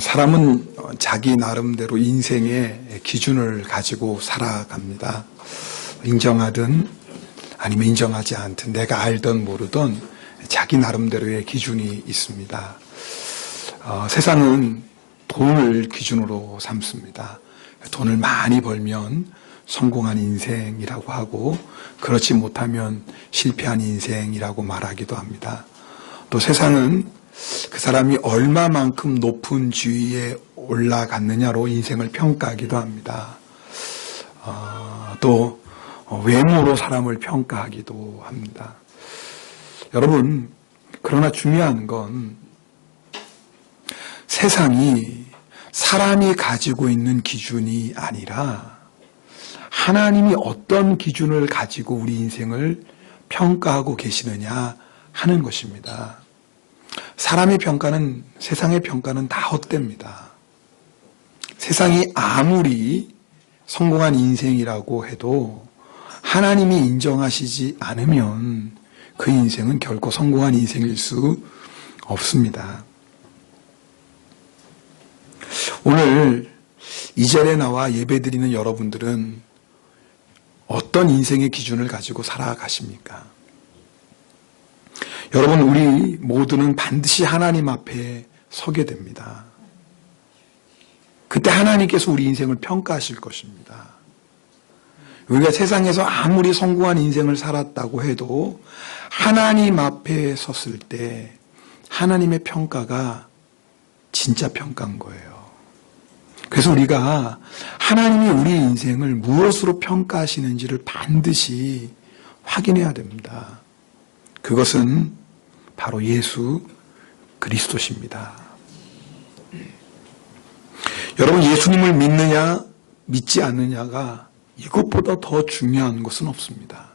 사람은 자기 나름대로 인생의 기준을 가지고 살아갑니다. 인정하든 아니면 인정하지 않든 내가 알든 모르든 자기 나름대로의 기준이 있습니다. 세상은 돈을 기준으로 삼습니다. 돈을 많이 벌면 성공한 인생이라고 하고 그렇지 못하면 실패한 인생이라고 말하기도 합니다. 또 세상은 그 사람이 얼마만큼 높은 지위에 올라갔느냐로 인생을 평가하기도 합니다. 또 외모로 사람을 평가하기도 합니다. 여러분, 그러나 중요한 건 세상이 사람이 가지고 있는 기준이 아니라 하나님이 어떤 기준을 가지고 우리 인생을 평가하고 계시느냐 하는 것입니다. 사람의 평가는, 세상의 평가는 다 헛됩니다. 세상이 아무리 성공한 인생이라고 해도 하나님이 인정하시지 않으면 그 인생은 결코 성공한 인생일 수 없습니다. 오늘 이 자리에 나와 예배드리는 여러분들은 어떤 인생의 기준을 가지고 살아가십니까? 여러분, 우리 모두는 반드시 하나님 앞에 서게 됩니다. 그때 하나님께서 우리 인생을 평가하실 것입니다. 우리가 세상에서 아무리 성공한 인생을 살았다고 해도 하나님 앞에 섰을 때 하나님의 평가가 진짜 평가인 거예요. 그래서 우리가 하나님이 우리 인생을 무엇으로 평가하시는지를 반드시 확인해야 됩니다. 그것은 바로 예수 그리스도십니다. 여러분, 예수님을 믿느냐 믿지 않느냐가 이것보다 더 중요한 것은 없습니다.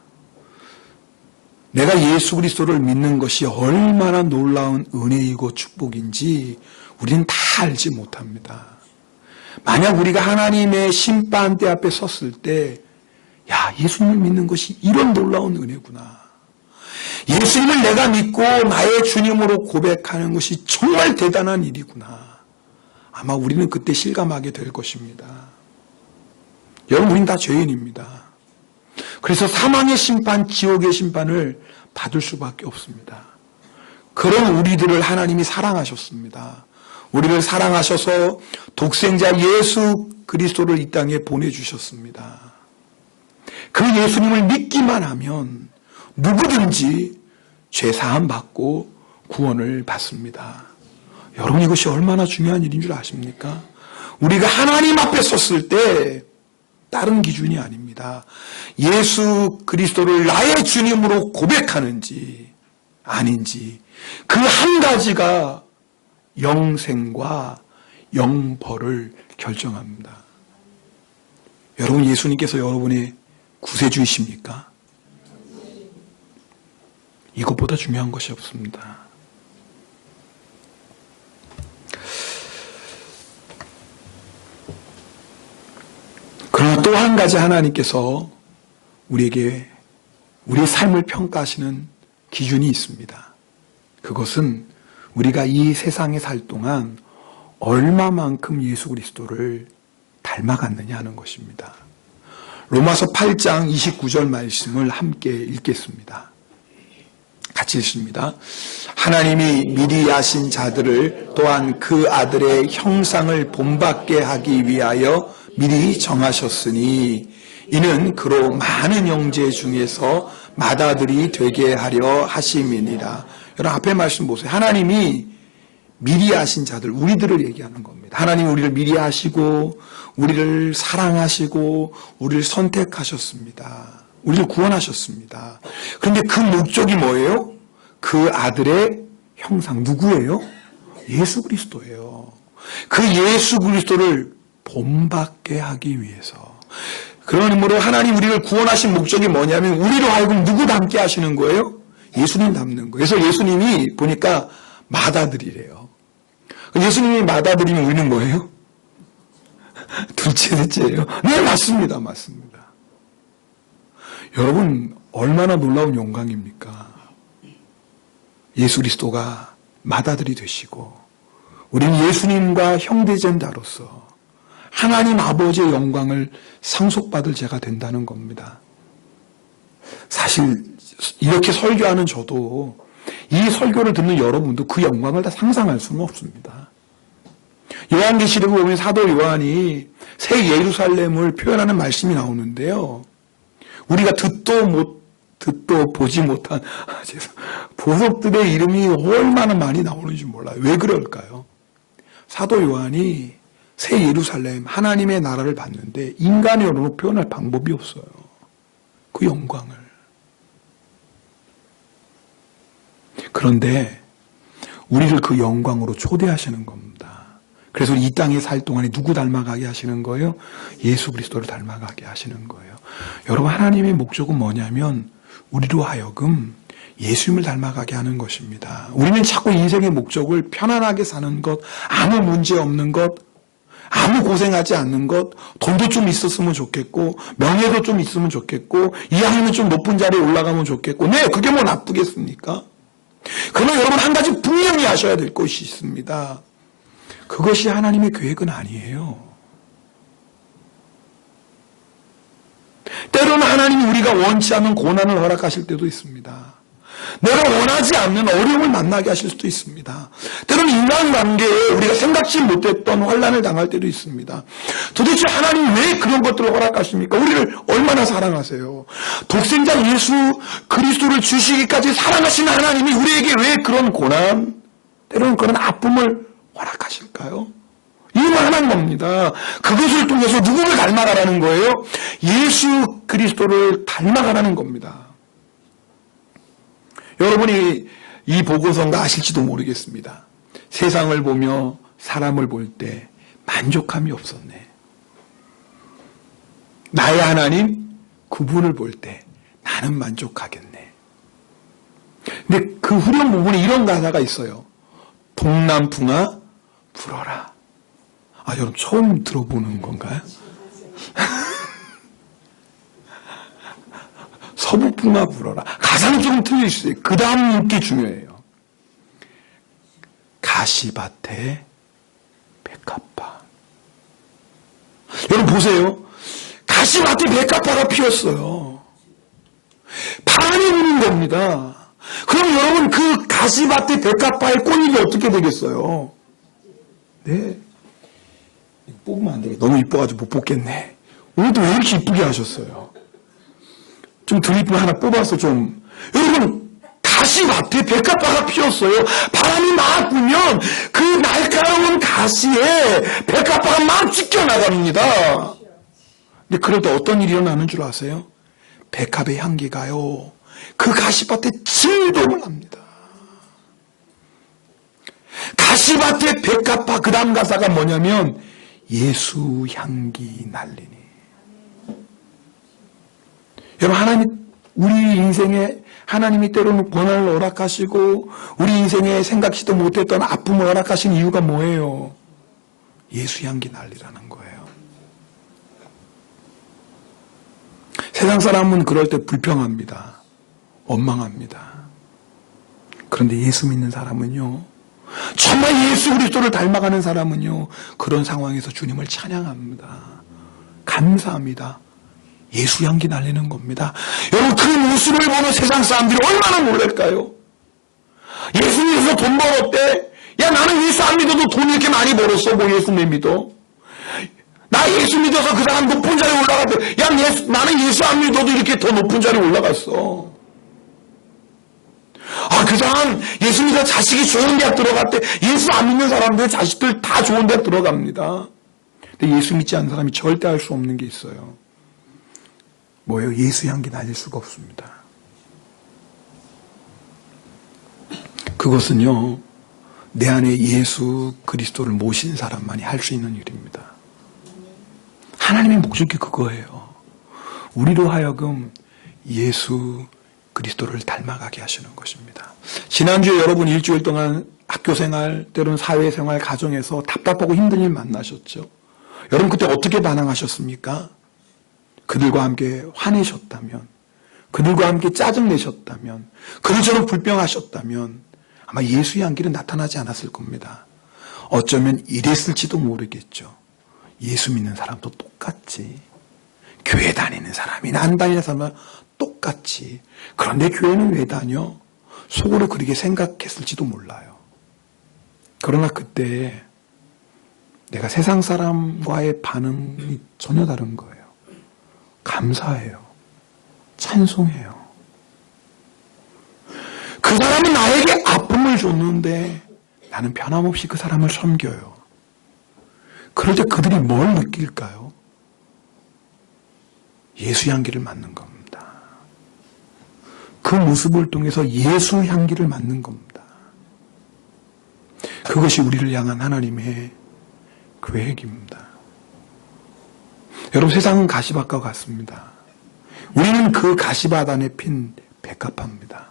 내가 예수 그리스도를 믿는 것이 얼마나 놀라운 은혜이고 축복인지 우리는 다 알지 못합니다. 만약 우리가 하나님의 심판대 앞에 섰을 때, 야, 예수님을 믿는 것이 이런 놀라운 은혜구나. 예수님을 내가 믿고 나의 주님으로 고백하는 것이 정말 대단한 일이구나. 아마 우리는 그때 실감하게 될 것입니다. 여러분, 우린 다 죄인입니다. 그래서 사망의 심판, 지옥의 심판을 받을 수밖에 없습니다. 그런 우리들을 하나님이 사랑하셨습니다. 우리를 사랑하셔서 독생자 예수 그리스도를 이 땅에 보내주셨습니다. 그 예수님을 믿기만 하면 누구든지 죄사함 받고 구원을 받습니다. 여러분, 이것이 얼마나 중요한 일인 줄 아십니까? 우리가 하나님 앞에 섰을 때 다른 기준이 아닙니다. 예수 그리스도를 나의 주님으로 고백하는지 아닌지 그 한 가지가 영생과 영벌을 결정합니다. 여러분, 예수님께서 여러분의 구세주이십니까? 이것보다 중요한 것이 없습니다. 그러나 또 한 가지 하나님께서 우리에게 우리의 삶을 평가하시는 기준이 있습니다. 그것은 우리가 이 세상에 살 동안 얼마만큼 예수 그리스도를 닮아갔느냐 하는 것입니다. 로마서 8장 29절 말씀을 함께 읽겠습니다. 같이 읽습니다. 하나님이 미리 아신 자들을 또한 그 아들의 형상을 본받게 하기 위하여 미리 정하셨으니 이는 그로 많은 형제 중에서 맏아들이 되게 하려 하심이니라. 여러분, 앞에 말씀 보세요. 하나님이 미리 아신 자들, 우리들을 얘기하는 겁니다. 하나님이 우리를 미리 아시고 우리를 사랑하시고 우리를 선택하셨습니다. 우리를 구원하셨습니다. 그런데 그 목적이 뭐예요? 그 아들의 형상, 누구예요? 예수 그리스도예요. 그 예수 그리스도를 본받게 하기 위해서. 그러므로 하나님 우리를 구원하신 목적이 뭐냐면 우리로 하여금 누구 닮게 하시는 거예요? 예수님 닮는 거예요. 그래서 예수님이 보니까 맏아들이래요. 예수님이 맏아들이면 우리는 뭐예요? 둘째, 셋째예요. 네, 맞습니다. 맞습니다. 여러분, 얼마나 놀라운 영광입니까? 예수 그리스도가 맏아들이 되시고 우리는 예수님과 형제된 자로서 하나님 아버지의 영광을 상속받을 자가 된다는 겁니다. 사실 이렇게 설교하는 저도 이 설교를 듣는 여러분도 그 영광을 다 상상할 수는 없습니다. 요한계시록에 보면 사도 요한이 새 예루살렘을 표현하는 말씀이 나오는데요. 우리가 듣도 보지 못한 보석들의 이름이 얼마나 많이 나오는지 몰라요. 왜 그럴까요? 사도 요한이 새 예루살렘 하나님의 나라를 봤는데 인간의 언어로 표현할 방법이 없어요. 그 영광을. 그런데 우리를 그 영광으로 초대하시는 겁니다. 그래서 이 땅에 살 동안에 누구 닮아가게 하시는 거예요? 예수 그리스도를 닮아가게 하시는 거예요. 여러분, 하나님의 목적은 뭐냐면 우리로 하여금 예수님을 닮아가게 하는 것입니다. 우리는 자꾸 인생의 목적을 편안하게 사는 것, 아무 문제 없는 것, 아무 고생하지 않는 것, 돈도 좀 있었으면 좋겠고 명예도 좀 있으면 좋겠고 이왕이면 좀 높은 자리에 올라가면 좋겠고, 네, 그게 뭐 나쁘겠습니까? 그러나 여러분, 한 가지 분명히 아셔야 될 것이 있습니다. 그것이 하나님의 계획은 아니에요. 때로는 하나님이 우리가 원치 않는 고난을 허락하실 때도 있습니다. 내가 원하지 않는 어려움을 만나게 하실 수도 있습니다. 때로는 인간관계에 우리가 생각지 못했던 환난을 당할 때도 있습니다. 도대체 하나님 왜 그런 것들을 허락하십니까? 우리를 얼마나 사랑하세요? 독생자 예수 그리스도를 주시기까지 사랑하시는 하나님이 우리에게 왜 그런 고난, 때로는 그런 아픔을 허락하실까요? 이유는 하나인 겁니다. 그것을 통해서 누구를 닮아가라는 거예요? 예수 그리스도를 닮아가라는 겁니다. 여러분이 이 보고서가 아실지도 모르겠습니다. 세상을 보며 사람을 볼 때 만족함이 없었네. 나의 하나님, 그분을 볼 때 나는 만족하겠네. 근데 그 후렴 부분에 이런 가사가 있어요. 동남풍아 불어라. 아, 여러분 처음 들어보는 건가요? 서북풍아 불어라. 가사는 조금 틀릴 수 있어요. 그 다음 게 중요해요. 가시밭에 백합화. 여러분 보세요. 가시밭에 백합화가 피었어요. 바람이 부는 겁니다. 그럼 여러분, 그 가시밭에 백합화의 꽃잎이 어떻게 되겠어요? 네. 뽑으면 안 되겠다. 너무 이뻐가지고 못 뽑겠네. 오늘도 왜 이렇게 이쁘게 하셨어요? 좀 덜 이쁘게 하나 뽑아서 좀. 여러분, 가시밭에 백합화가 피었어요. 바람이 막 불면 그 날카로운 가시에 백합화가 막 찢겨나갑니다. 근데 그럴 때 어떤 일이 일어나는 줄 아세요? 백합의 향기가요, 그 가시밭에 진동을 합니다. 가시밭에 백합화, 그 다음 가사가 뭐냐면 예수 향기 날리니. 여러분, 하나님, 우리 인생에 하나님이 때로는 고난을 허락하시고 우리 인생에 생각지도 못했던 아픔을 허락하신 이유가 뭐예요? 예수 향기 날리라는 거예요. 세상 사람은 그럴 때 불평합니다. 원망합니다. 그런데 예수 믿는 사람은요, 정말 예수 그리스도를 닮아가는 사람은요, 그런 상황에서 주님을 찬양합니다. 감사합니다. 예수 향기 날리는 겁니다. 여러분, 그 모습을 보는 세상 사람들이 얼마나 놀랄까요? 예수 믿어서 돈 벌었대? 야, 나는 예수 안 믿어도 돈 이렇게 많이 벌었어. 뭐 예수 왜 믿어? 나 예수 믿어서 그 사람 높은 자리에 올라갔대. 야, 나는 예수 안 믿어도 이렇게 더 높은 자리에 올라갔어. 아, 그 사람 예수 믿어 자식이 좋은 대학 들어갔대. 예수 안 믿는 사람들 자식들 다 좋은 대학 들어갑니다. 근데 예수 믿지 않는 사람이 절대 할 수 없는 게 있어요. 뭐예요? 예수 향기 날릴 수가 없습니다. 그것은요, 내 안에 예수 그리스도를 모신 사람만이 할 수 있는 일입니다. 하나님의 목적이 그거예요. 우리로 하여금 예수 그리스도를 닮아가게 하시는 것입니다. 지난주에 여러분 일주일 동안 학교생활, 때로는 사회생활, 가정에서 답답하고 힘든 일 만나셨죠? 여러분 그때 어떻게 반응하셨습니까? 그들과 함께 화내셨다면, 그들과 함께 짜증내셨다면, 그들처럼 불평하셨다면 아마 예수의 향기는 나타나지 않았을 겁니다. 어쩌면 이랬을지도 모르겠죠. 예수 믿는 사람도 똑같지. 교회 다니는 사람이나 안 다니는 사람은 똑같지. 그런데 교회는 왜 다녀? 속으로 그렇게 생각했을지도 몰라요. 그러나 그때 내가 세상 사람과의 반응이 전혀 다른 거예요. 감사해요. 찬송해요. 그 사람은 나에게 아픔을 줬는데 나는 변함없이 그 사람을 섬겨요. 그럴 때 그들이 뭘 느낄까요? 예수 향기를 맡는 겁니다. 그 모습을 통해서 예수 향기를 맡는 겁니다. 그것이 우리를 향한 하나님의 계획입니다. 여러분, 세상은 가시밭과 같습니다. 우리는 그 가시밭 안에 핀 백합화입니다.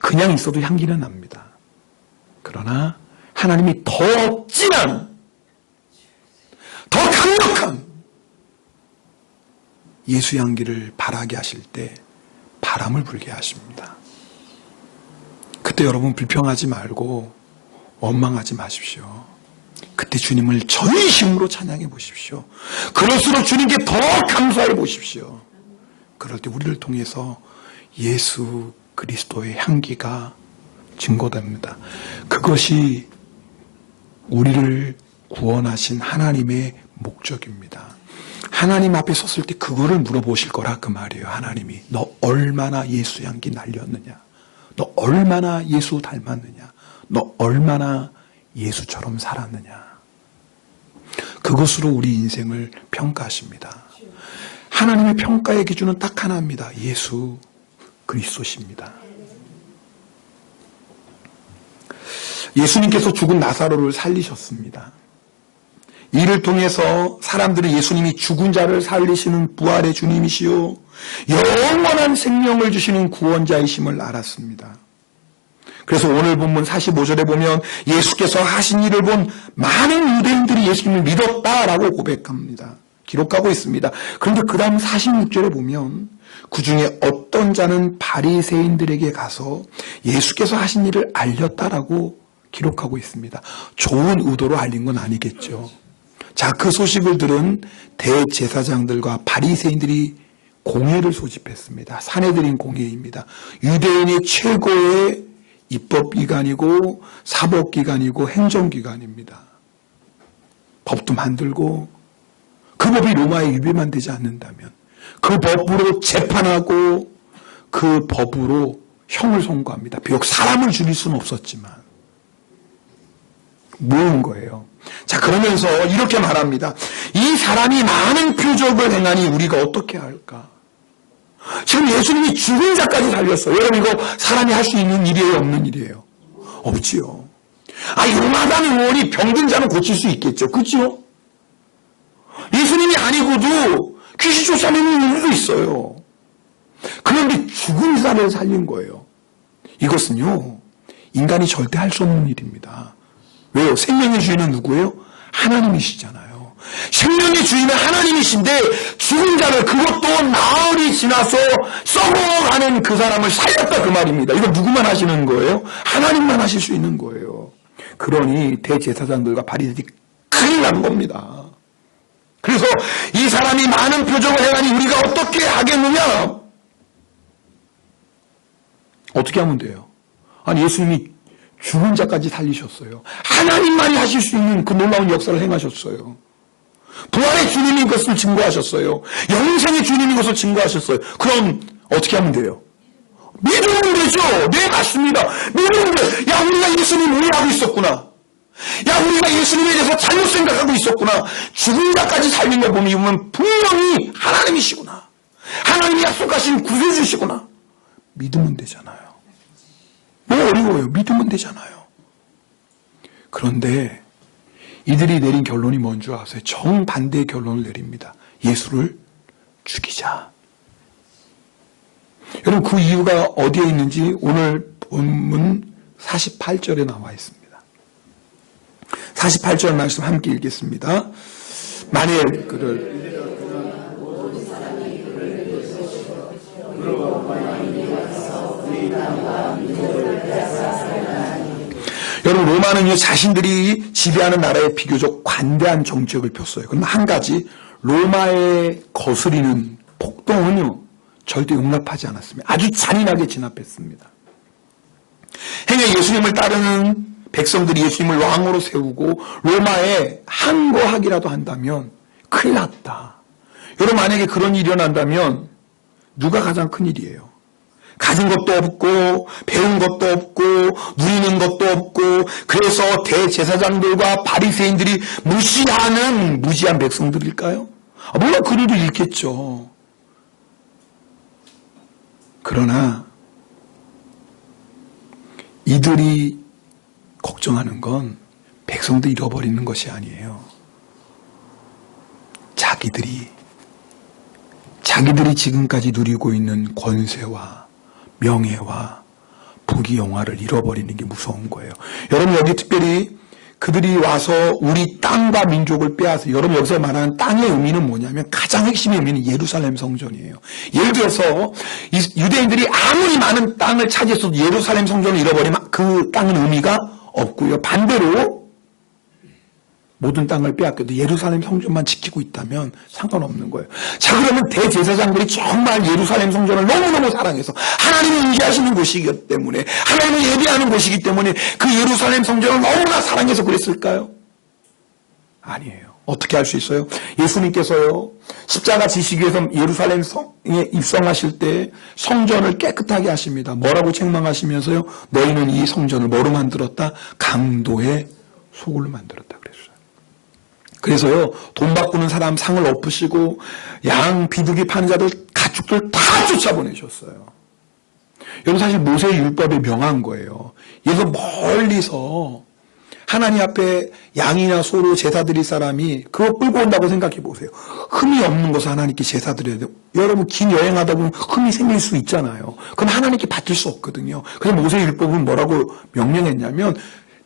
그냥 있어도 향기는 납니다. 그러나 하나님이 더 진한, 더 강력한 예수 향기를 발하게 하실 때 바람을 불게 하십니다. 그때 여러분 불평하지 말고 원망하지 마십시오. 그때 주님을 전심으로 찬양해 보십시오. 그럴수록 주님께 더 감사해 보십시오. 그럴 때 우리를 통해서 예수 그리스도의 향기가 증거됩니다. 그것이 우리를 구원하신 하나님의 목적입니다. 하나님 앞에 섰을 때 그거를 물어보실 거라 그 말이에요. 하나님이 너 얼마나 예수 향기 날렸느냐, 너 얼마나 예수 닮았느냐, 너 얼마나 예수처럼 살았느냐. 그것으로 우리 인생을 평가하십니다. 하나님의 평가의 기준은 딱 하나입니다. 예수 그리스도십니다. 예수님께서 죽은 나사로를 살리셨습니다. 이를 통해서 사람들은 예수님이 죽은 자를 살리시는 부활의 주님이시요 영원한 생명을 주시는 구원자이심을 알았습니다. 그래서 오늘 본문 45절에 보면 예수께서 하신 일을 본 많은 유대인들이 예수님을 믿었다라고 고백합니다. 기록하고 있습니다. 그런데 그 다음 46절에 보면 그 중에 어떤 자는 바리새인들에게 가서 예수께서 하신 일을 알렸다라고 기록하고 있습니다. 좋은 의도로 알린 건 아니겠죠. 자, 그 소식을 들은 대제사장들과 바리새인들이 공회를 소집했습니다. 사내들인 공회입니다. 유대인의 최고의 입법기관이고 사법기관이고 행정기관입니다. 법도 만들고 그 법이 로마에 위배만 되지 않는다면 그 법으로 재판하고 그 법으로 형을 선고합니다. 비록 사람을 죽일 수는 없었지만 모은 거예요. 자, 그러면서 이렇게 말합니다. 이 사람이 많은 표적을 행하니 우리가 어떻게 할까? 지금 예수님이 죽은 자까지 살렸어요. 여러분, 이거 사람이 할 수 있는 일이에요, 없는 일이에요? 없지요. 요나단 의원이 병든 자는 고칠 수 있겠죠. 그렇죠? 예수님이 아니고도 귀신 쫓아내는 일도 있어요. 그런데 죽은 사람을 살린 거예요. 이것은요, 인간이 절대 할 수 없는 일입니다. 왜요? 생명의 주인은 누구예요? 하나님이시잖아요. 생명의 주인은 하나님이신데 죽은 자를, 그것도 나흘이 지나서 썩어가는 그 사람을 살렸다 그 말입니다. 이거 누구만 하시는 거예요? 하나님만 하실 수 있는 거예요. 그러니 대제사장들과 바리새인들이 큰일 난 겁니다. 그래서 이 사람이 많은 표적을 행하니 우리가 어떻게 하겠느냐? 어떻게 하면 돼요? 아니, 예수님이 죽은 자까지 살리셨어요. 하나님만이 하실 수 있는 그 놀라운 역사를 행하셨어요. 부활의 주님인 것을 증거하셨어요. 영생의 주님인 것을 증거하셨어요. 그럼 어떻게 하면 돼요? 믿으면 되죠. 네, 맞습니다. 믿으면 돼. 야, 우리가 예수님 오해하고 있었구나. 야, 우리가 예수님에 대해서 잘못 생각하고 있었구나. 죽은 자까지 살린 걸 보면 분명히 하나님이시구나. 하나님이 약속하신 구세주시구나. 믿으면 되잖아요. 뭐 어려워요. 믿으면 되잖아요. 그런데 이들이 내린 결론이 뭔지 아세요? 정반대의 결론을 내립니다. 예수를 죽이자. 여러분, 그 이유가 어디에 있는지 오늘 본문 48절에 나와 있습니다. 48절 말씀 함께 읽겠습니다. 만일 그를 여러분, 로마는요, 자신들이 지배하는 나라에 비교적 관대한 정책을 폈어요. 그러나 한 가지, 로마의 거스리는 폭동은요, 절대 용납하지 않았습니다. 아주 잔인하게 진압했습니다. 행여 예수님을 따르는 백성들이 예수님을 왕으로 세우고 로마에 항거하기라도 한다면 큰일 났다. 여러분, 만약에 그런 일이 일어난다면 누가 가장 큰 일이에요? 가진 것도 없고 배운 것도 없고 누리는 것도 없고, 그래서 대제사장들과 바리새인들이 무시하는 무지한 백성들일까요? 물론 그들도 있겠죠. 그러나 이들이 걱정하는 건 백성들 잃어버리는 것이 아니에요. 자기들이 지금까지 누리고 있는 권세와 명예와 부귀 영화를 잃어버리는 게 무서운 거예요. 여러분, 여기 특별히 그들이 와서 우리 땅과 민족을 빼앗아, 여러분 여기서 말하는 땅의 의미는 뭐냐면 가장 핵심의 의미는 예루살렘 성전이에요. 예를 들어서 유대인들이 아무리 많은 땅을 차지했어도 예루살렘 성전을 잃어버리면 그 땅은 의미가 없고요. 반대로 모든 땅을 빼앗겨도 예루살렘 성전만 지키고 있다면 상관없는 거예요. 자, 그러면 대제사장들이 정말 예루살렘 성전을 너무너무 사랑해서 하나님이 임재하시는 곳이기 때문에, 하나님을 예배하는 곳이기 때문에 그 예루살렘 성전을 너무나 사랑해서 그랬을까요? 아니에요. 어떻게 할 수 있어요? 예수님께서요, 십자가 지시기 위해서 예루살렘 성에 입성하실 때 성전을 깨끗하게 하십니다. 뭐라고 책망하시면서요? 너희는 이 성전을 뭐로 만들었다? 강도의 소굴로 만들었다 그랬어요. 그래서요, 돈 바꾸는 사람 상을 엎으시고 양 비둘기 파는 자들 가축들 다 쫓아보내셨어요. 여러분, 사실 모세의 율법에 명한 거예요. 여기서 멀리서 하나님 앞에 양이나 소로 제사 드릴 사람이 그거 끌고 온다고 생각해 보세요. 흠이 없는 것을 하나님께 제사 드려야 돼요. 여러분, 긴 여행하다 보면 흠이 생길 수 있잖아요. 그럼 하나님께 받을 수 없거든요. 그래서 모세의 율법은 뭐라고 명령했냐면,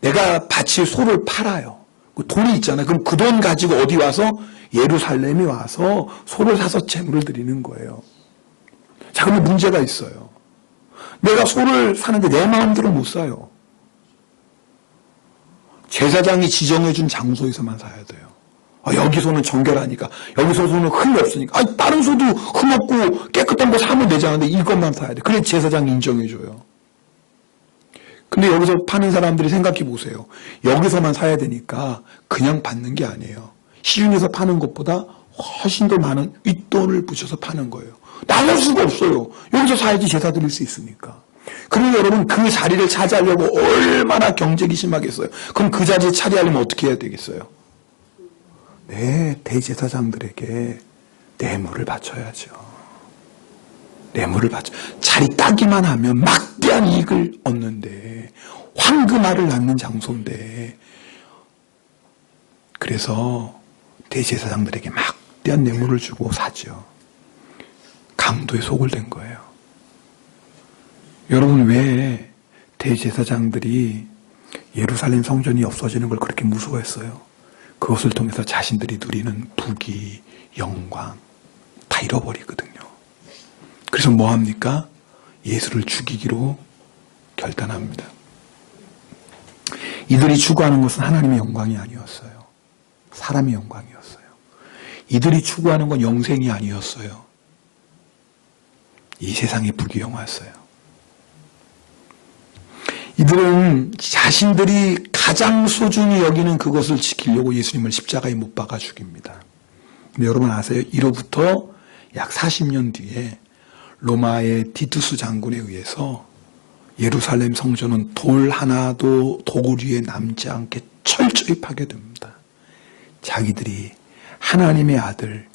내가 바칠 소를 팔아요. 돈이 있잖아요. 그럼 그 돈 가지고 어디 와서? 예루살렘에 와서 소를 사서 제물을 드리는 거예요. 자, 그런데 문제가 있어요. 내가 소를 사는데 내 마음대로 못 사요. 제사장이 지정해준 장소에서만 사야 돼요. 여기서는 정결하니까, 여기서는 흠이 없으니까. 다른 소도 흠 없고 깨끗한 거 사면 되지 않은데 이것만 사야 돼. 그래 제사장이 인정해줘요. 근데 여기서 파는 사람들이 생각해 보세요. 여기서만 사야 되니까 그냥 받는 게 아니에요. 시중에서 파는 것보다 훨씬 더 많은 윗돈을 붙여서 파는 거예요. 나갈 수가 없어요. 여기서 사야지 제사 드릴 수 있으니까. 그러면 여러분, 그 자리를 차지하려고 얼마나 경쟁이 심하겠어요. 그럼 그 자리를 차지하려면 어떻게 해야 되겠어요? 네, 대제사장들에게 뇌물을 바쳐야죠. 뇌물을 바쳐. 자리 따기만 하면 막대한 이익을 얻는데, 황금알을 낳는 장소인데, 그래서 대제사장들에게 막대한 뇌물을 주고 사죠. 강도에 속을 댄 거예요. 여러분, 왜 대제사장들이 예루살렘 성전이 없어지는 걸 그렇게 무서워했어요? 그것을 통해서 자신들이 누리는 부귀, 영광 다 잃어버리거든요. 그래서 뭐합니까? 예수를 죽이기로 결단합니다. 이들이 추구하는 것은 하나님의 영광이 아니었어요. 사람의 영광이었어요. 이들이 추구하는 건 영생이 아니었어요. 이 세상의 부귀영화였어요. 이들은 자신들이 가장 소중히 여기는 그것을 지키려고 예수님을 십자가에 못 박아 죽입니다. 근데 여러분 아세요? 이로부터 약 40년 뒤에 로마의 티투스 장군에 의해서 예루살렘 성전은 돌 하나도 도굴 위에 남지 않게 철저히 파괴됩니다. 자기들이 하나님의 아들,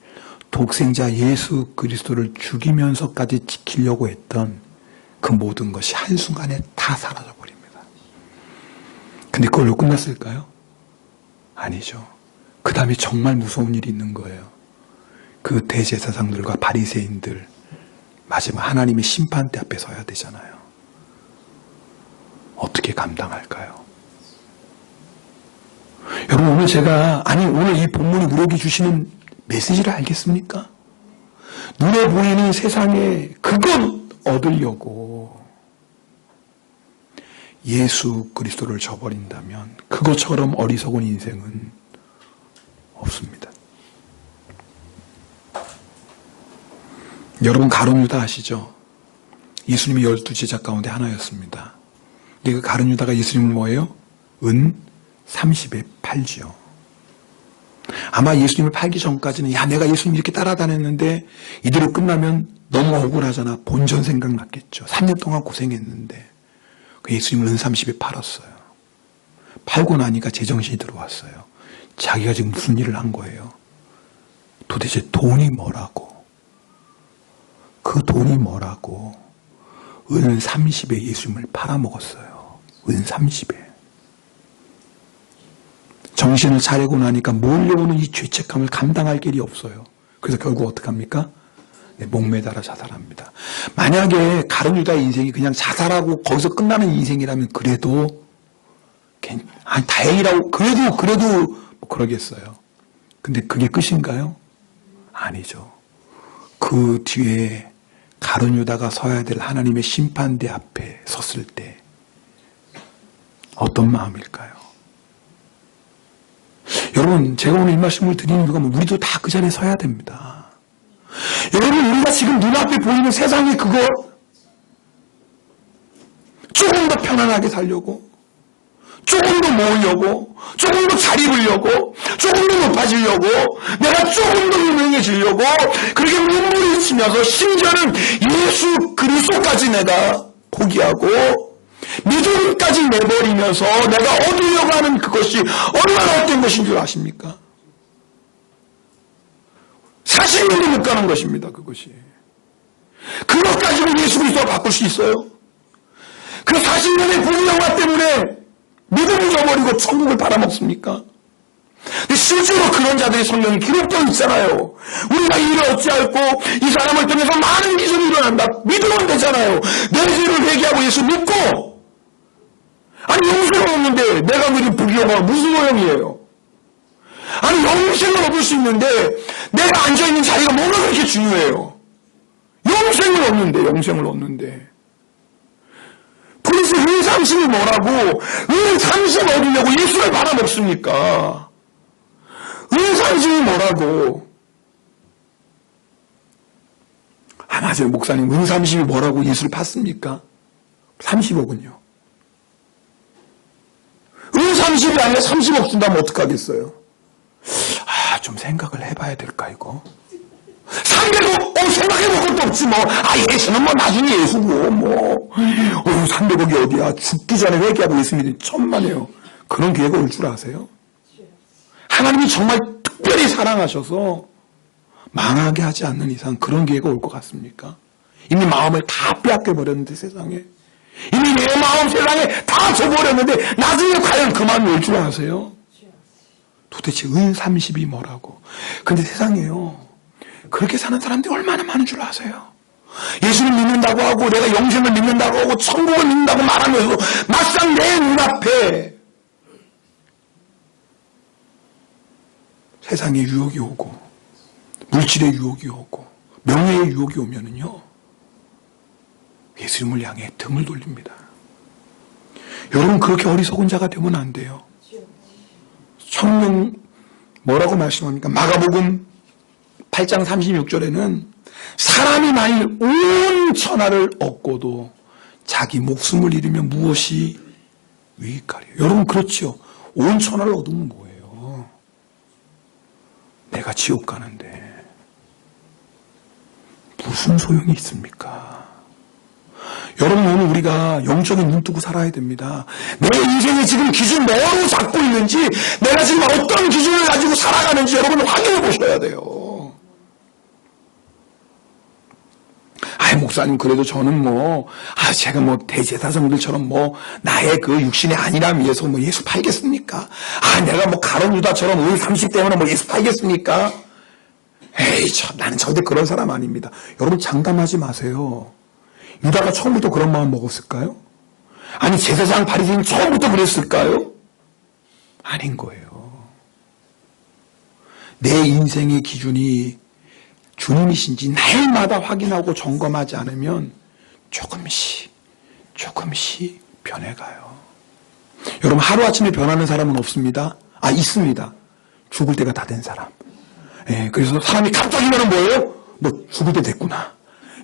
독생자 예수 그리스도를 죽이면서까지 지키려고 했던 그 모든 것이 한순간에 다 사라져 버립니다. 근데 그걸로 끝났을까요? 아니죠. 그 다음에 정말 무서운 일이 있는 거예요. 그 대제사장들과 바리새인들, 마지막 하나님의 심판대 앞에 서야 되잖아요. 어떻게 감당할까요? 여러분, 오늘 이 본문이 우리에게 주시는 메시지를 알겠습니까? 눈에 보이는 세상에 그것 얻으려고 예수 그리스도를 저버린다면 그것처럼 어리석은 인생은 없습니다. 여러분 가룟 유다 아시죠? 예수님의 12제자 가운데 하나였습니다. 그 가룟 유다가 예수님을 뭐예요? 은 30에 팔지요. 아마 예수님을 팔기 전까지는 야 내가 예수님 이렇게 따라다녔는데 이대로 끝나면 너무 억울하잖아. 본전 생각났겠죠. 3년 동안 고생했는데 그 예수님을 은 30에 팔았어요. 팔고 나니까 제정신이 들어왔어요. 자기가 지금 무슨 일을 한 거예요. 도대체 돈이 뭐라고, 그 돈이 뭐라고 은 30에 예수님을 팔아먹었어요. 은 30에. 정신을 차리고 나니까 몰려오는 이 죄책감을 감당할 길이 없어요. 그래서 결국 어떡합니까? 네, 목매달아 자살합니다. 만약에 가룟 유다의 인생이 그냥 자살하고 거기서 끝나는 인생이라면 그래도 다행이라고 그래도 뭐 그러겠어요. 근데 그게 끝인가요? 아니죠. 그 뒤에 가룟 유다가 서야 될 하나님의 심판대 앞에 섰을 때 어떤 마음일까요? 여러분, 제가 오늘 이 말씀을 드리는 이유가 우리도 다 그 자리에 서야 됩니다. 여러분, 우리가 지금 눈앞에 보이는 세상에 그거 조금 더 편안하게 살려고, 조금 더 모으려고, 조금 더 잘 입으려고, 조금 더 높아지려고, 내가 조금 더 유명해지려고 그렇게 눈물을 흘리면서 심지어는 예수 그리스도까지 내가 포기하고 믿음까지 내버리면서 내가 얻으려고 하는 그것이 얼마나 헛된 것인 줄 아십니까? 40년이 못 가는 것입니다. 그것이. 그것 가지고 예수 그리스도가 바꿀 수 있어요? 그 40년의 공영화 때문에 믿음을 저버리고 천국을 팔아먹습니까? 근데 실제로 그런 자들이 성경에 기록되어 있잖아요. 우리가 이를 어찌할꼬 이 사람을 통해서 많은 기적이 일어난다. 믿으면 되잖아요. 내 죄를 회개하고 예수 믿고. 아니 영생은 없는데 내가 누린 부귀영화가 무슨 소용이에요? 아니 영생을 얻을 수 있는데 내가 앉아있는 자리가 뭐가 그렇게 중요해요? 영생을 얻는데 그래서 은 30이 뭐라고 은 30 얻으려고 예수를 받아먹습니까? 은 30이 뭐라고? 아 맞아요 목사님 은 30이 뭐라고 예수를 팠습니까? 30억은요. 은 30이 아니라 30억 준다면 어떡하겠어요? 아, 좀 생각을 해봐야 될까, 이거? 300억? 생각해볼 것도 없지, 뭐. 예수는 뭐, 나중에 예수고, 뭐. 300억이 어디야? 죽기 전에 회개하고 예수 믿으니 천만에요. 그런 기회가 올 줄 아세요? 하나님이 정말 특별히 사랑하셔서 망하게 하지 않는 이상 그런 기회가 올 것 같습니까? 이미 마음을 다 빼앗겨버렸는데, 세상에. 이미 내 마음 세상에 다 줘버렸는데 나중에 과연 그 마음이 올 줄 아세요? 도대체 은 30이 뭐라고. 근데 세상에요 그렇게 사는 사람들이 얼마나 많은 줄 아세요? 예수를 믿는다고 하고 내가 영생을 믿는다고 하고 천국을 믿는다고 말하면서 막상 내 눈앞에 세상의 유혹이 오고 물질의 유혹이 오고 명예의 유혹이 오면은요 예수님을 향해 등을 돌립니다. 여러분 그렇게 어리석은 자가 되면 안 돼요. 성경 뭐라고 말씀합니까? 마가복음 8장 36절에는 사람이 만일 온 천하를 얻고도 자기 목숨을 잃으면 무엇이 유익하리요? 여러분 그렇죠. 온 천하를 얻으면 뭐예요? 내가 지옥 가는데 무슨 소용이 있습니까? 여러분 오늘 우리가 영적인 눈 뜨고 살아야 됩니다. 내 인생의 지금 기준 뭐로 잡고 있는지 내가 지금 어떤 기준을 가지고 살아가는지 여러분 확인해 보셔야 돼요. 목사님 그래도 저는 제가 대제사장들처럼 나의 그 육신의 안일함 위해서 예수 팔겠습니까? 내가 가룟 유다처럼 은 30 때문에 예수 팔겠습니까? 에이 나는 절대 그런 사람 아닙니다. 여러분 장담하지 마세요. 유다가 처음부터 그런 마음 먹었을까요? 아니 제사장 바리새인 처음부터 그랬을까요? 아닌 거예요. 내 인생의 기준이 주님이신지 날마다 확인하고 점검하지 않으면 조금씩 변해가요. 여러분, 하루아침에 변하는 사람은 없습니다. 있습니다. 죽을 때가 다 된 사람. 예, 그래서 사람이 갑자기면 뭐예요? 죽을 때 됐구나.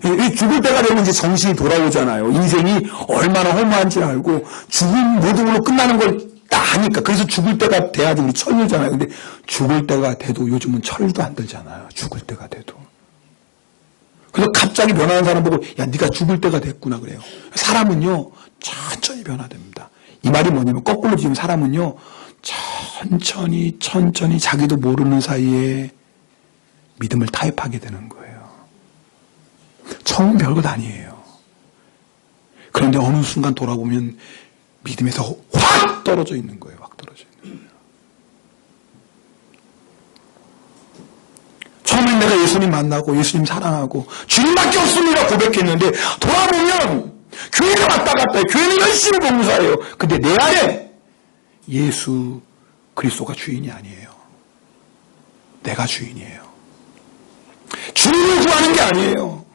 이 죽을 때가 되면 이제 정신이 돌아오잖아요. 인생이 얼마나 허무한지 알고 죽음 모든 걸로 끝나는 걸 다 아니까. 그래서 죽을 때가 돼야지 우리 철들잖아요. 근데 죽을 때가 돼도 요즘은 철도 안 들잖아요. 죽을 때가 돼도. 그래서 갑자기 변하는 사람 보고 야, 네가 죽을 때가 됐구나 그래요. 사람은요 천천히 변화됩니다. 이 말이 뭐냐면 거꾸로 지금 사람은요 천천히 자기도 모르는 사이에 믿음을 타협하게 되는 거예요. 처음 별것 아니에요. 그런데 어느 순간 돌아보면 믿음에서 확 떨어져 있는 거예요. 확 떨어져 있는 거예요. 처음엔 내가 예수님 만나고 예수님 사랑하고 주님밖에 없습니다 고백했는데 돌아보면 교회를 왔다 갔다 해요. 교회는 열심히 봉사해요. 근데 내 안에 예수 그리스도가 주인이 아니에요. 내가 주인이에요. 주님을 구하는 게 아니에요.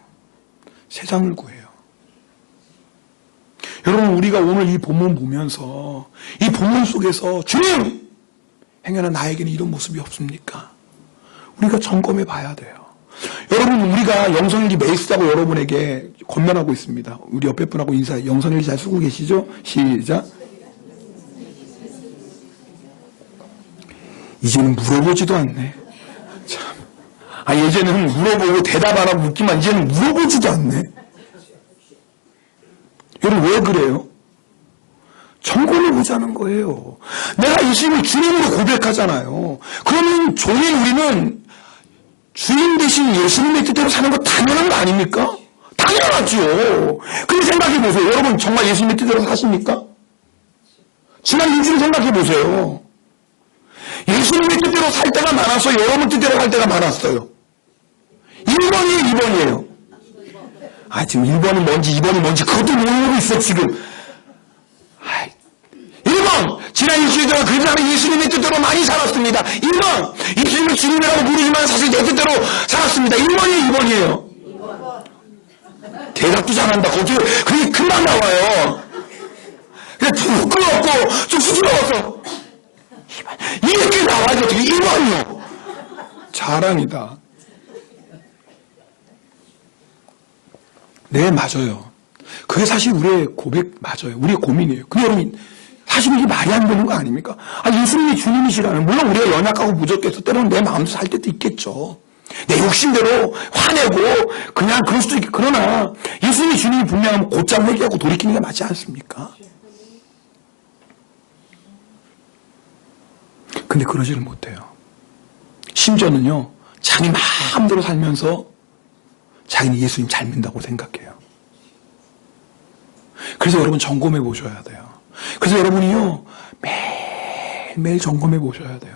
세상을 구해요. 여러분, 우리가 오늘 이 본문 보면서 이 본문 속에서 주님! 행여나 나에게는 이런 모습이 없습니까? 우리가 점검해 봐야 돼요. 여러분, 우리가 영성일기 매일 쓰자고 여러분에게 권면하고 있습니다. 우리 옆에 분하고 인사해. 영성일기 잘 쓰고 계시죠? 시작. 이제는 물어보지도 않네. 참. 예전에는 물어보고 대답 안 하고 묻기만, 이제는 물어보지도 않네. 여러분, 왜 그래요? 점검해 보자는 거예요. 내가 예수님을 주님으로 고백하잖아요. 그러면 종일 우리는 주인 대신 예수님의 뜻대로 사는 거 당연한 거 아닙니까? 당연하죠. 근데 생각해 보세요. 여러분, 정말 예수님의 뜻대로 사십니까? 지난 일주일 생각해 보세요. 예수님의 뜻대로 살 때가 많아서 여러분 뜻대로 살 때가 많았어요. 1번이에요, 2번이에요? 지금 1번이 뭔지 2번이 뭔지 그것도 모르고 있어 지금. 1번 지난 일주일 동안 그 사람이 예수님의 뜻대로 많이 살았습니다. 2번 예수님을 주님이라고 부르지만 사실 내 뜻대로 살았습니다. 1번이에요, 2번이에요? 대답도 잘한다. 그게 금방 나와요. 그냥 부끄럽고 좀 수줍어서 이렇게 나와야지 어떻게 1번이요? 자랑이다. 네, 맞아요. 그게 사실 우리의 고백 맞아요. 우리의 고민이에요. 근데 여러분, 사실 이게 말이 안 되는 거 아닙니까? 예수님이 주님이시라는, 물론 우리가 연약하고 부족해서 때로는 내 마음도 살 때도 있겠죠. 내 욕심대로 화내고 그냥 그럴 수도 있겠. 그러나 예수님이 주님이 분명하면 곧장 회개하고 돌이키는 게 맞지 않습니까? 근데 그러지를 못해요. 심지어는요, 자기 마음대로 살면서 자기는 예수님 잘 믿는다고 생각해요. 그래서 여러분 점검해 보셔야 돼요. 그래서 여러분이요, 매일 점검해 보셔야 돼요.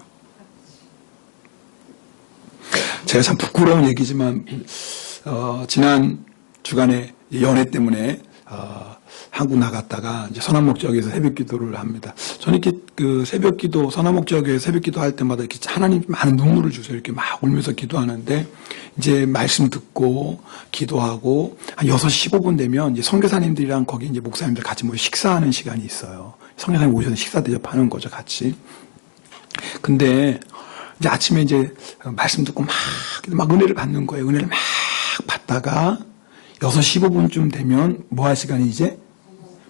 제가 참 부끄러운 얘기지만, 지난 주간에 연애 때문에, 한국 나갔다가 이제 선한목적에서 새벽 기도를 합니다. 저는 이렇게 그 새벽 기도, 선한목적에 새벽 기도 할 때마다 이렇게 하나님 많은 눈물을 주세요. 이렇게 막 울면서 기도하는데, 이제 말씀 듣고 기도하고 한 6시 15분 되면 이제 선교사님들이랑 거기 이제 목사님들 같이 모여 식사하는 시간이 있어요. 선교사님 오셔서 식사 대접하는 거죠, 같이. 근데 이제 아침에 이제 말씀 듣고 막 은혜를 받는 거예요. 은혜를 막 받다가 6시 15분쯤 되면 뭐 할 시간이 이제?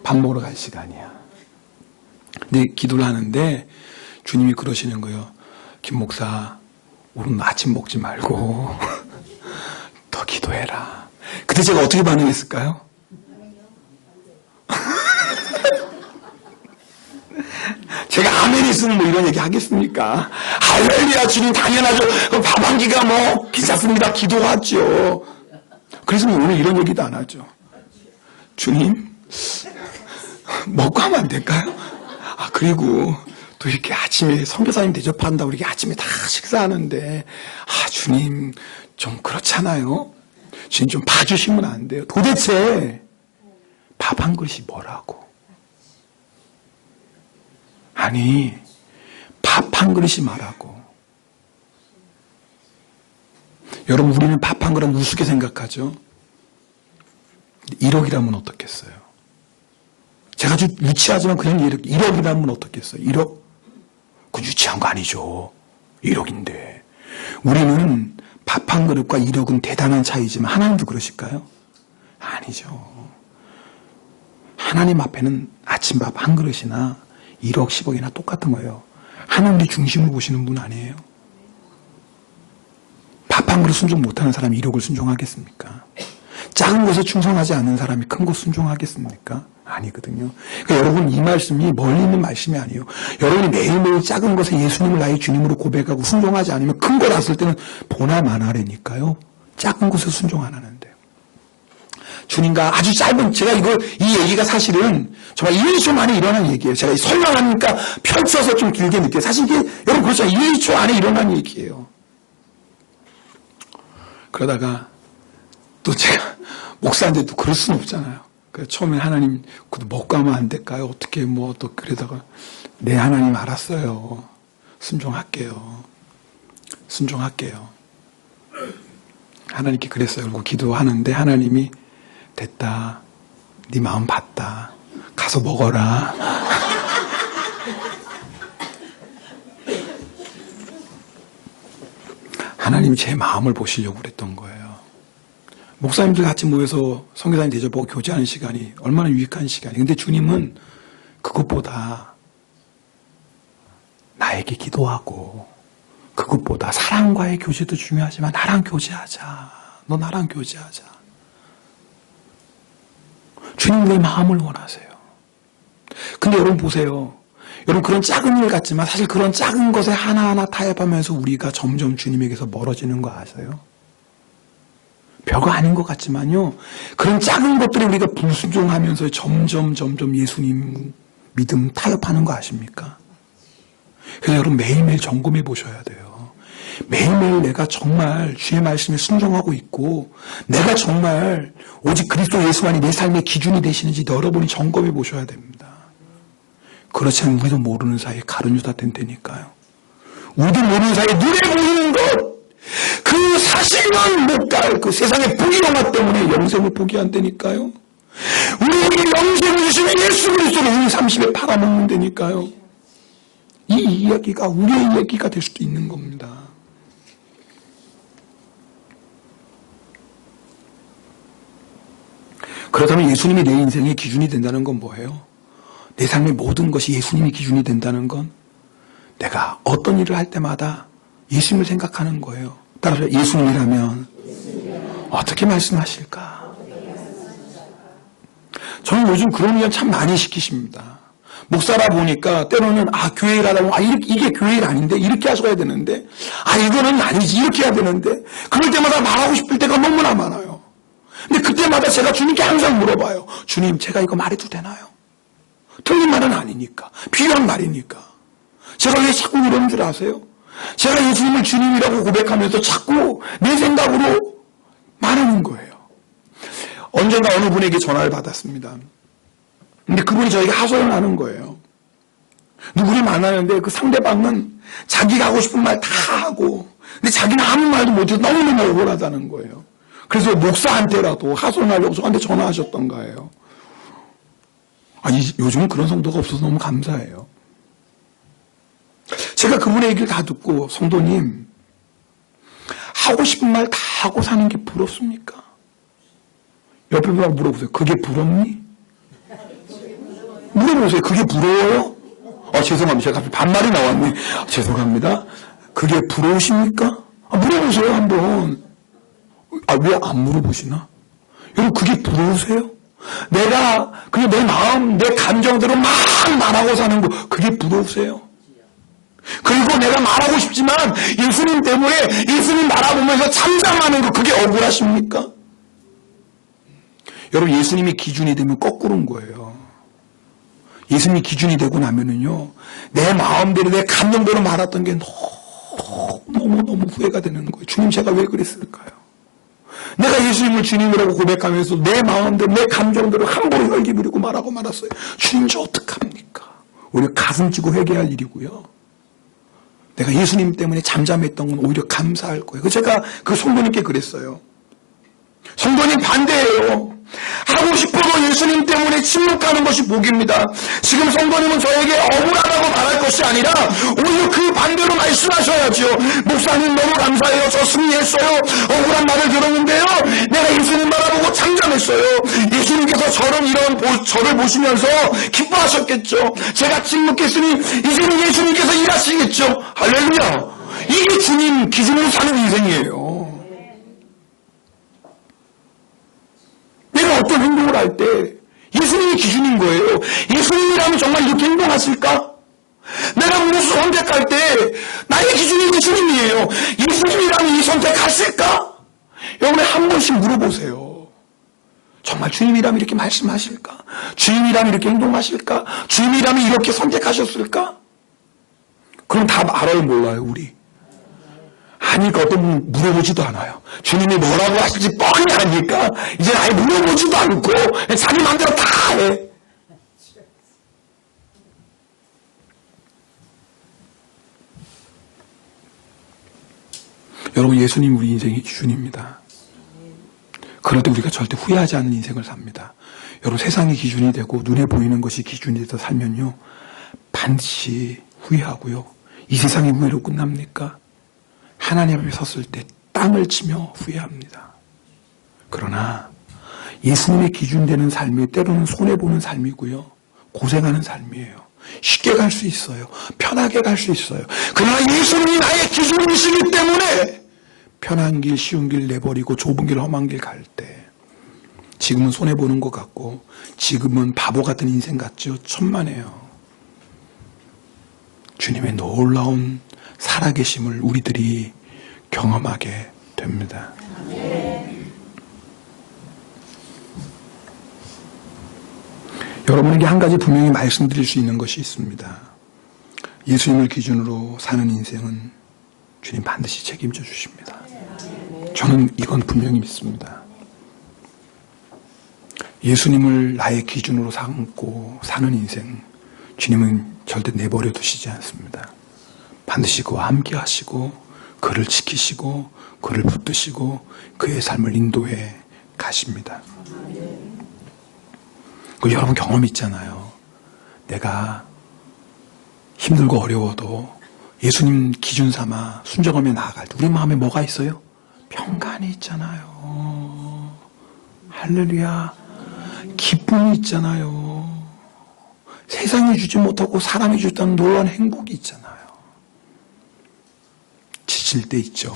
밥 먹으러 갈 시간이야. 근데 기도를 하는데 주님이 그러시는 거예요. 김 목사, 오늘 아침 먹지 말고 더 기도해라. 그때 제가 어떻게 반응했을까요? 제가 아멘이 있으면 뭐 이런 얘기 하겠습니까? 할렐루야, 주님 당연하죠. 밥 한 끼가 뭐 괜찮습니다. 기도하죠. 그래서 오늘 이런 얘기도 안 하죠. 주님, 먹고 하면 안 될까요? 그리고 또 이렇게 아침에 선교사님 대접한다고 이렇게 아침에 다 식사하는데, 주님, 좀 그렇잖아요? 주님 좀 봐주시면 안 돼요? 도대체 밥 한 그릇이 뭐라고? 아니, 밥 한 그릇이 말하고. 여러분, 우리는 밥 한 그릇 우습게 생각하죠? 1억이라면 어떻겠어요? 제가 좀 유치하지만 그냥 1억이라면 어떻겠어요? 1억? 그건 유치한 거 아니죠. 1억인데. 우리는 밥 한 그릇과 1억은 대단한 차이지만 하나님도 그러실까요? 아니죠. 하나님 앞에는 아침밥 한 그릇이나 1억, 10억이나 똑같은 거예요. 하나님의 중심을 보시는 분 아니에요. 밥 한 그릇 순종 못하는 사람이 1억을 순종하겠습니까? 작은 것에 충성하지 않는 사람이 큰 것 순종하겠습니까? 아니거든요. 그러니까 여러분 이 말씀이 멀리 있는 말씀이 아니에요. 여러분이 매일매일 작은 것에 예수님을 나의 주님으로 고백하고 순종하지 않으면 큰 거 났을 때는 보나 마나라니까요. 작은 것에 순종 안 하는데. 주님과 아주 짧은, 제가 이 얘기가 사실은 정말 1초 만에 일어난 얘기예요. 제가 설명하니까 펼쳐서 좀 길게 느껴요. 사실 이게 여러분 그렇잖아요. 1초 안에 일어난 얘기예요. 그러다가 또 제가 목사인데 또 그럴 수는 없잖아요. 그래서 처음에 하나님, 그것도 먹고 하면 안 될까요? 어떻게 뭐 또 그러다가 네 하나님 알았어요. 순종할게요. 순종할게요. 하나님께 그랬어요. 그리고 기도하는데 하나님이 됐다. 네 마음 봤다. 가서 먹어라. 하나님이 제 마음을 보시려고 그랬던 거예요. 목사님들 같이 모여서 선교사님 대접하고 교제하는 시간이 얼마나 유익한 시간이에요. 근데 주님은 그것보다 나에게 기도하고 그것보다 사랑과의 교제도 중요하지만 나랑 교제하자. 너 나랑 교제하자. 주님 내 마음을 원하세요. 근데 여러분 보세요. 여러분 그런 작은 일 같지만 사실 그런 작은 것에 하나하나 타협하면서 우리가 점점 주님에게서 멀어지는 거 아세요? 별거 아닌 것 같지만요. 그런 작은 것들이 우리가 불순종하면서 점점 예수님 믿음 타협하는 거 아십니까? 그래서 여러분 매일매일 점검해 보셔야 돼요. 매일매일 내가 정말 주의 말씀에 순종하고 있고 내가 정말 오직 그리스도 예수만이 내 삶의 기준이 되시는지 여러분이 점검해 보셔야 됩니다. 그렇지 않으면 우리도 모르는 사이에 가룟 유다 된 테니까요. 우리도 모르는 사이에 눈에 보이는 것 그 사실만 못 갈 그 세상의 부귀영화 때문에 영생을 포기한다니까요. 우리에게 영생을 주시는 예수 그리스도를 은 30에 팔아먹는다니까요. 이 이야기가 우리의 이야기가 될 수도 있는 겁니다. 그렇다면 예수님이 내 인생의 기준이 된다는 건 뭐예요? 내 삶의 모든 것이 예수님이 기준이 된다는 건 내가 어떤 일을 할 때마다 예수님을 생각하는 거예요. 따라서 예수님이라면 어떻게 말씀하실까? 저는 요즘 그런 일 참 많이 시키십니다. 목사라 보니까 때로는 교회 일 하다 보면 이게 교회 일 아닌데 이렇게 하셔야 되는데 이거는 아니지 이렇게 해야 되는데 그럴 때마다 말하고 싶을 때가 너무나 많아요. 근데 그때마다 제가 주님께 항상 물어봐요. 주님 제가 이거 말해도 되나요? 틀린 말은 아니니까 필요한 말이니까 제가 왜 자꾸 이러는 줄 아세요? 제가 예수님을 주님이라고 고백하면서 자꾸 내 생각으로 말하는 거예요. 언젠가 어느 분에게 전화를 받았습니다. 근데 그분이 저에게 하소연을 하는 거예요. 누구를 만나는데 그 상대방은 자기가 하고 싶은 말 다 하고 근데 자기는 아무 말도 못해서 너무너무 억울하다는 거예요. 그래서 목사한테라도 하소연하려고 저한테 전화하셨던 거예요. 요즘은 그런 성도가 없어서 너무 감사해요. 제가 그분의 얘기를 다 듣고 성도님 하고 싶은 말 다 하고 사는 게 부럽습니까? 옆에 분하고 물어보세요. 그게 부럽니? 물어보세요. 그게 부러워요? 죄송합니다. 제가 갑자기 반말이 나왔네. 죄송합니다. 그게 부러우십니까? 물어보세요 한번. 왜 안 물어보시나? 여러분 그게 부러우세요? 내가 그냥 내 마음 내 감정대로 막 말하고 사는 거 그게 부러우세요? 그리고 내가 말하고 싶지만 예수님 때문에 예수님 바라보면서 참담하는 거 그게 억울하십니까? 여러분 예수님이 기준이 되면 거꾸로인 거예요. 예수님이 기준이 되고 나면은요 내 마음대로 내 감정대로 말했던 게 너무 후회가 되는 거예요. 주님 제가 왜 그랬을까요? 내가 예수님을 주님이라고 고백하면서 내 마음대로 내 감정대로 함부로 혈기 부리고 말하고 말았어요. 주님 저 어떡합니까? 오히려 가슴 찌고 회개할 일이고요. 내가 예수님 때문에 잠잠했던 건 오히려 감사할 거예요. 그래서 제가 그 성도님께 그랬어요. 성도님 반대예요. 하고 싶어도 예수님 때문에 침묵하는 것이 복입니다. 지금 성도님은 저에게 억울하다고 말할 것이 아니라 오히려 그 반대로 말씀하셔야죠. 목사님 너무 감사해요. 저 승리했어요. 억울한 말을 들었는데요. 내가 예수님 바라보고 잠잠했어요. 예수님께서 저를 보시면서 기뻐하셨겠죠. 제가 침묵했으니 이제는 예수님께서 일하시겠죠. 할렐루야. 이게 주님 기준으로 사는 인생이에요. 내가 어떤 행동을 할 때 예수님이 기준인 거예요. 예수님이라면 정말 이렇게 행동하실까? 내가 무엇을 선택할 때 나의 기준이 예수님이에요. 예수님이라면 이 선택하실까? 여러분 한 번씩 물어보세요. 정말 주님이라면 이렇게 말씀하실까? 주님이라면 이렇게 행동하실까? 주님이라면 이렇게 선택하셨을까? 그럼 답 알아요, 몰라요, 우리? 아니까 어떤 분 물어보지도 않아요. 주님이 뭐라고 하실지 뻔히 아니까 이제 아예 물어보지도 않고 자기 마음대로 다 해. 여러분, 예수님 우리 인생의 기준입니다. 그럴 때 우리가 절대 후회하지 않는 인생을 삽니다. 여러분, 세상의 기준이 되고 눈에 보이는 것이 기준이 돼서 살면요 반드시 후회하고요. 이 세상의 후회로 끝납니까? 하나님 앞에 섰을 때 땅을 치며 후회합니다. 그러나 예수님의 기준 되는 삶이 때로는 손해보는 삶이고요. 고생하는 삶이에요. 쉽게 갈 수 있어요. 편하게 갈 수 있어요. 그러나 예수님이 나의 기준이시기 때문에 편한 길, 쉬운 길 내버리고 좁은 길, 험한 길 갈 때 지금은 손해보는 것 같고 지금은 바보 같은 인생 같죠. 천만에요. 주님의 놀라운 살아계심을 우리들이 경험하게 됩니다. 여러분에게 한 가지 분명히 말씀드릴 수 있는 것이 있습니다. 예수님을 기준으로 사는 인생은 주님 반드시 책임져 주십니다. 저는 이건 분명히 믿습니다. 예수님을 나의 기준으로 삼고 사는 인생, 주님은 절대 내버려 두시지 않습니다. 반드시 그와 함께 하시고 그를 지키시고 그를 붙드시고 그의 삶을 인도해 가십니다. 여러분 경험 있잖아요. 내가 힘들고 어려워도 예수님 기준 삼아 순종하며 나아갈 때 우리 마음에 뭐가 있어요? 평강이 있잖아요. 할렐루야. 기쁨이 있잖아요. 세상이 주지 못하고 사람이 주었다는 놀라운 행복이 있잖아요. 지칠 때 있죠.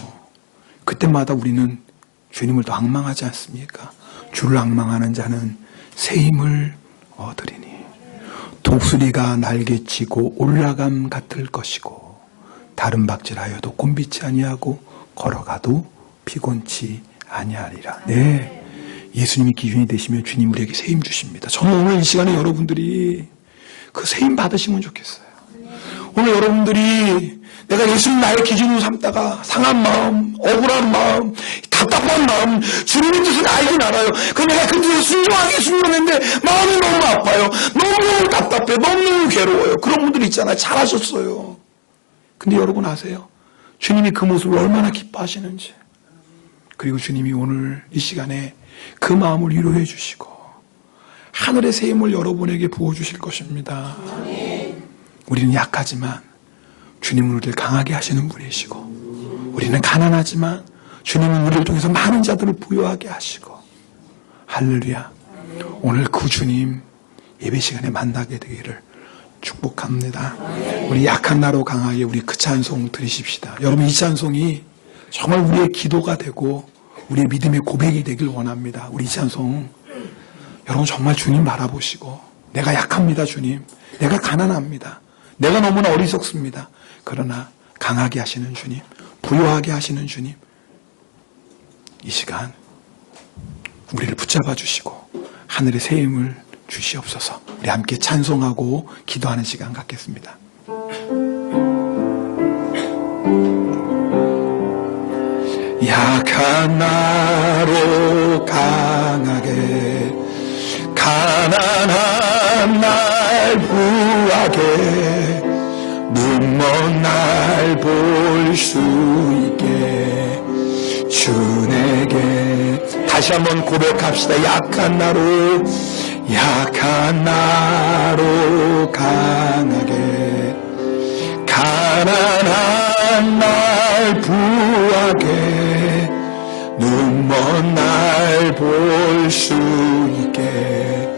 그때마다 우리는 주님을 더 앙망하지 않습니까? 주를 앙망하는 자는 새 힘을 얻으리니 독수리가 날개치고 올라감 같을 것이고 다른 박질하여도 곤비치 아니하고 걸어가도 피곤치 아니하리라. 네, 예수님이 기준이 되시면 주님 우리에게 새 힘 주십니다. 저는 오늘 이 시간에 여러분들이 그 새 힘 받으시면 좋겠어요. 오늘 여러분들이 내가 예수님 나의 기준으로 삼다가 상한 마음, 억울한 마음, 답답한 마음, 주님의 뜻을 알긴 알아요. 내가 그 뜻에 순종하게 순종했는데 마음이 너무 아파요. 너무너무 답답해. 너무너무 괴로워요. 그런 분들 있잖아요. 잘하셨어요. 근데 여러분 아세요? 주님이 그 모습을 얼마나 기뻐하시는지. 그리고 주님이 오늘 이 시간에 그 마음을 위로해 주시고 하늘의 새 힘을 여러분에게 부어주실 것입니다. 우리는 약하지만 주님은 우리를 강하게 하시는 분이시고 우리는 가난하지만 주님은 우리를 통해서 많은 자들을 부유하게 하시고 할렐루야. 오늘 그 주님 예배 시간에 만나게 되기를 축복합니다. 우리 약한 나로 강하게 우리 그 찬송 들으십시다. 여러분 이 찬송이 정말 우리의 기도가 되고 우리의 믿음의 고백이 되길 원합니다. 우리 이 찬송 여러분 정말 주님 바라보시고 내가 약합니다 주님. 내가 가난합니다. 내가 너무나 어리석습니다. 그러나 강하게 하시는 주님, 부유하게 하시는 주님, 이 시간 우리를 붙잡아 주시고 하늘의 새 힘을 주시옵소서. 우리 함께 찬송하고 기도하는 시간 갖겠습니다. 약한 나로 강하게 가난한 날 부하게 눈먼 날 볼 수 있게 주 내게 다시 한번 고백합시다. 약한 나로 강하게, 가난한 날 부하게, 눈먼 날 볼 수 있게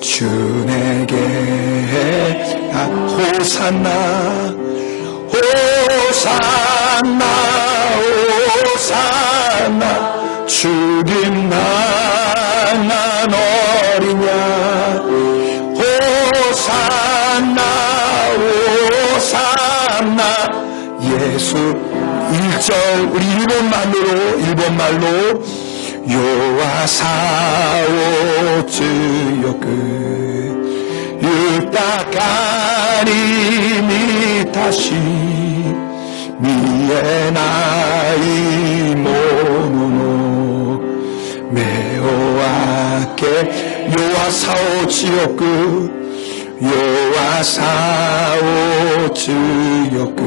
주 내게 호산나 호산나 호산나 주님 난 어리냐 호산나 호산나 예수 1절 우리 일본말로 요아사오 주여그 유타카니 미타시 미에나이 모노노 메오아케 요아사오 주여그 요아사오 주여그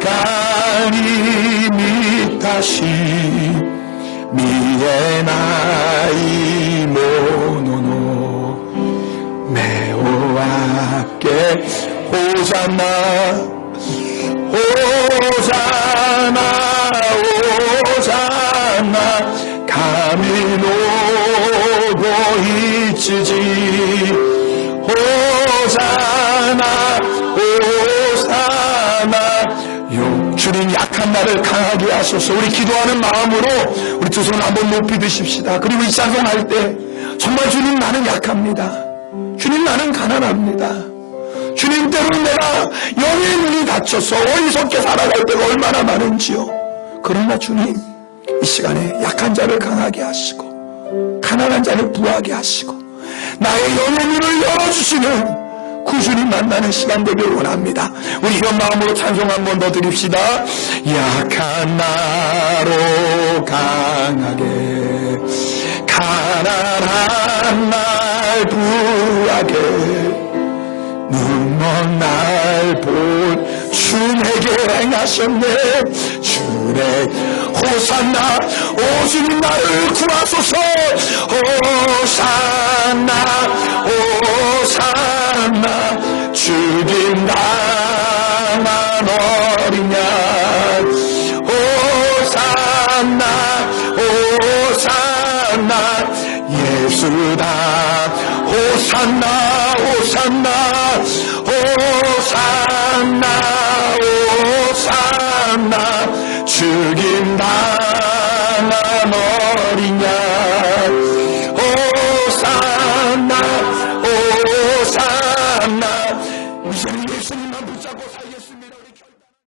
유타카니 미타시 미에나이 모노노 메오아케 호산나 호산나 호산나 가미노고 이치지 호산나 호산나 주님 약한 나를 강하게 하소서. 우리 기도하는 마음으로 우리 두 손을 한번 높이 드십시다. 그리고 이 찬송할 때 정말 주님 나는 약합니다. 주님 나는 가난합니다. 주님 때문에 내가 영의 눈이 닫혀서 어리석게 살아갈 때가 얼마나 많은지요. 그러나 주님 이 시간에 약한 자를 강하게 하시고 가난한 자를 부하게 하시고 나의 영의 눈을 열어주시는 구주님 만나는 시간 되길 원합니다. 우리 이런 마음으로 찬송 한 번 더 드립시다. 약한 나로 강하게 가난한 날 부하게 눈먼 날 볼 주 내게 행하셨네. 주의 호산나 오 주님 나를 구하소서. 호산나 호산나 주님 나